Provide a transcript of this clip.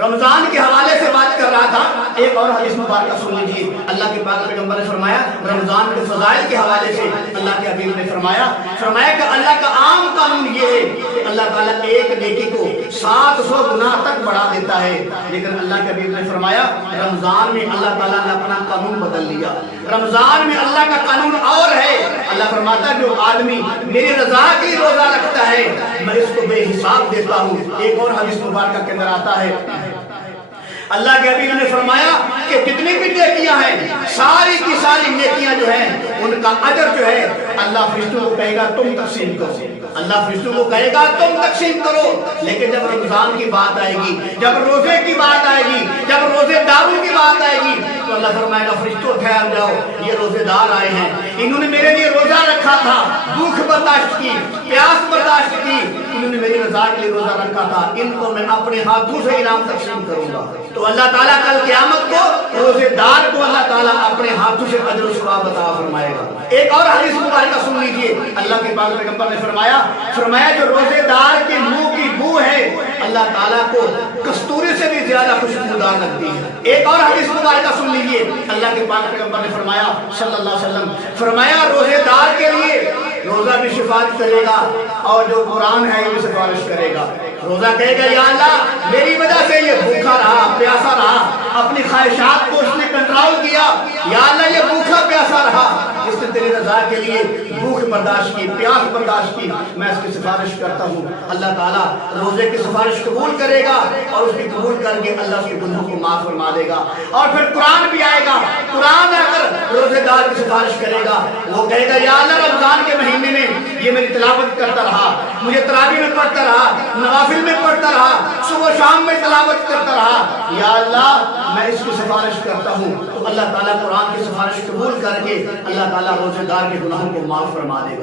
رمضان کے حوالے سے بات کر رہا تھا، ایک اور حدیث مبارکہ سن لیجیے۔ اللہ کے پاک پیغمبر نے فرمایا رمضان کے فضائل کے حوالے سے اللہ کے حبیب نے فرمایا کہ اللہ کا عام قانون یہ ہے کہ اللہ تعالیٰ ایک نیکی کو 700 گناہ تک بڑھا دیتا ہے، لیکن اللہ کے حبیب نے فرمایا رمضان میں اللہ تعالیٰ نے اپنا قانون بدل لیا۔ رمضان میں اللہ کا قانون اور ہے، اللہ فرماتا ہے جو آدمی میری رضا کی روزہ رکھتا ہے میں اس کو بے حساب دیتا ہوں۔ ایک اور حدیث مبارکہ کے اندر آتا ہے اللہ کے حبیب نے فرمایا کہ جتنی بھی نیکیاں ہیں ساری کی ساری نیکیاں جو ہیں ان کا اجر جو ہے اللہ فرشتوں کو کہے گا تم تقسیم کرو، اللہ فرشتوں کو کہے گا تم تقسیم کرو۔ لیکن جب رمضان کی بات آئے گی، جب روزے کی بات آئے گی، جب روزے داروں کی بات آئے گی تو اللہ فرمائے گا فرشتوں ٹھہر جاؤ، یہ روزے دار آئے ہیں، انہوں نے میرے لیے روزہ رکھا تھا، بھوک برداشت کی، پیاس برداشت کی، انہوں نے میری رضا کے لیے روزہ رکھا تھا، ان کو میں اپنے ہاتھوں سے انعام تقسیم کروں گا۔ تو اللہ تعالیٰ کل قیامت کو روزے دار کو اللہ تعالیٰ اپنے ہاتھوں سے اجر و ثواب عطا فرمائے گا۔ ایک اور حدیث مبارکہ سن لیجئے، اللہ کے پاک پیغمبر نے فرمایا جو روزے دار کے منہ کی بو ہے اللہ تعالیٰ کو کستوری سے بھی زیادہ خوشبودار لگتی ہے۔ ایک اور حدیث مبارکہ سن لیجئے، اللہ کے پاک پیغمبر نے فرمایا صلی اللہ علیہ وسلم فرمایا روزے دار کے لیے روزہ بھی سفارش کرے گا اور جو قرآن ہے یہ بھی سفارش کرے گا۔ روزہ کہے گا یا اللہ میری وجہ سے یہ بھوکا رہا پیاسا رہا، اپنی خواہشات کو اس نے کنٹرول کیا، یا اللہ یہ بھوکا پیاسا رہا، اس نے تیری رضا کے لیے بھوک برداشت کی، پیاس برداشت کی، میں اس کی سفارش کرتا ہوں۔ اللہ تعالیٰ روزے کی سفارش قبول کرے گا اور اس کی قبول کر کے اللہ اس کے گناہوں کو معاف فرما دے گا۔ اور پھر قرآن بھی آئے گا، قرآن آ کر روزے دار کی سفارش کرے گا، وہ کہے گا یا اللہ رمضان کے مہینے میں یہ میری تلاوت کرتا رہا، مجھے تراویح میں پڑھتا رہا، نوافل میں پڑھتا رہا، صبح شام میں تلاوت کرتا رہا، یا اللہ میں اس کی سفارش کرتا ہوں۔ تو اللہ تعالیٰ قرآن کی سفارش قبول کر کے اللہ تعالیٰ روزے دار کے گناہوں کو معاف فرما دے گا۔